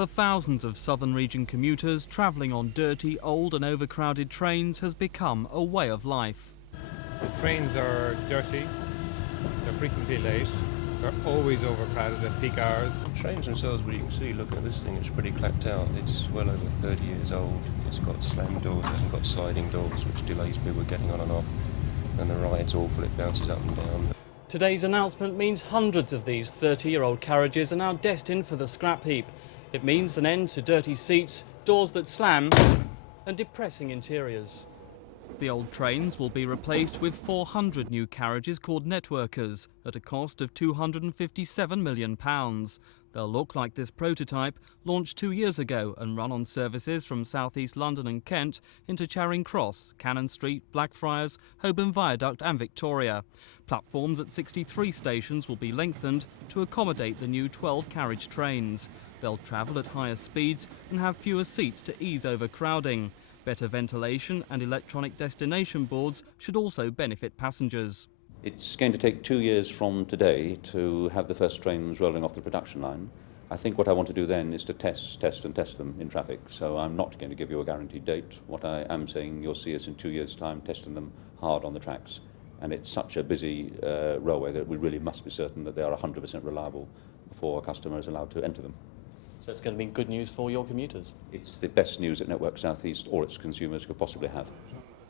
For thousands of southern region commuters, travelling on dirty, old and overcrowded trains has become a way of life. The trains are dirty, they're frequently late, they're always overcrowded at peak hours. The trains themselves, well, you can see, look at this thing, it's pretty clapped out. It's well over 30 years old. It's got slam doors, it hasn't got sliding doors, which delays people getting on and off. And the ride's awful, it bounces up and down. Today's announcement means hundreds of these 30-year-old carriages are now destined for the scrap heap. It means an end to dirty seats, doors that slam and depressing interiors. The old trains will be replaced with 400 new carriages called networkers at a cost of £257 million. They'll look like this prototype, launched 2 years ago and run on services from South East London and Kent into Charing Cross, Cannon Street, Blackfriars, Holborn Viaduct and Victoria. Platforms at 63 stations will be lengthened to accommodate the new 12-carriage trains. They'll travel at higher speeds and have fewer seats to ease overcrowding. Better ventilation and electronic destination boards should also benefit passengers. It's going to take 2 years from today to have the first trains rolling off the production line. I think what I want to do then is to test them in traffic. So I'm not going to give you a guaranteed date. What I am saying, you'll see us in 2 years' time testing them hard on the tracks. And it's such a busy railway that we really must be certain that they are 100% reliable before a customer is allowed to enter them. So it's going to be good news for your commuters? It's the best news that Network South East or its consumers could possibly have.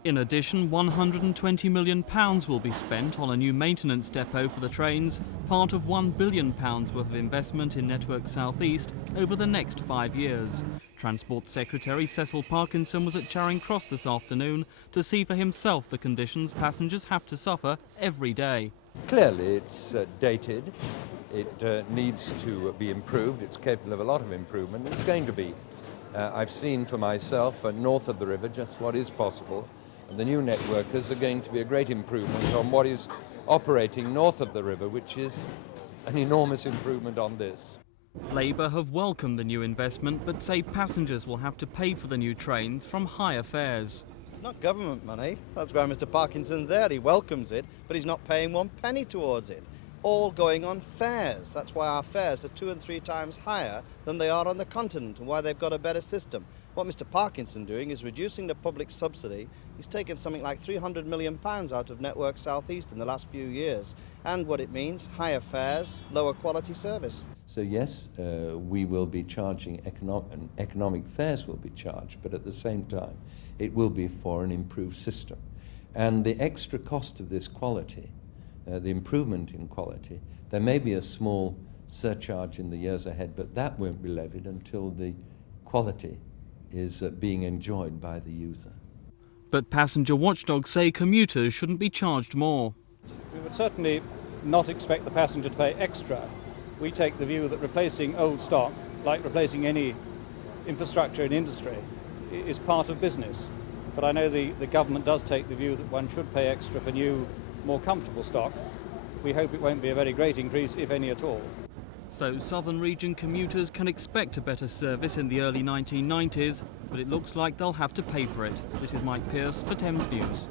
In addition, £120 million will be spent on a new maintenance depot for the trains, part of £1 billion worth of investment in Network South East over the next 5 years. Transport Secretary Cecil Parkinson was at Charing Cross this afternoon to see for himself the conditions passengers have to suffer every day. Clearly it's dated, it needs to be improved, it's capable of a lot of improvement, it's going to be. I've seen for myself north of the river just what is possible. And the new networkers are going to be a great improvement on what is operating north of the river, which is an enormous improvement on this. Labour have welcomed the new investment, but say passengers will have to pay for the new trains from higher fares. It's not government money. That's why Mr. Parkinson's there. He welcomes it, but he's not paying 1 penny towards it. All going on fares. That's why our fares are 2 and 3 times higher than they are on the continent and why they've got a better system. What Mr. Parkinson doing is reducing the public subsidy. He's taken something like £300 million out of Network South East in the last few years. And what it means, higher fares, lower quality service. So yes, we will be charging, economic fares will be charged, but at the same time it will be for an improved system. And the extra cost of this quality, the improvement in quality, there may be a small surcharge in the years ahead, but that won't be levied until the quality is being enjoyed by the user. But passenger watchdogs say commuters shouldn't be charged more. We would certainly not expect the passenger to pay extra. We take the view that replacing old stock, like replacing any infrastructure in industry, is part of business. But I know the government does take the view that one should pay extra for new, more comfortable stock. We hope it won't be a very great increase, if any at all. So southern region commuters can expect a better service in the early 1990s, but it looks like they'll have to pay for it. This is Mike Pearce for Thames News.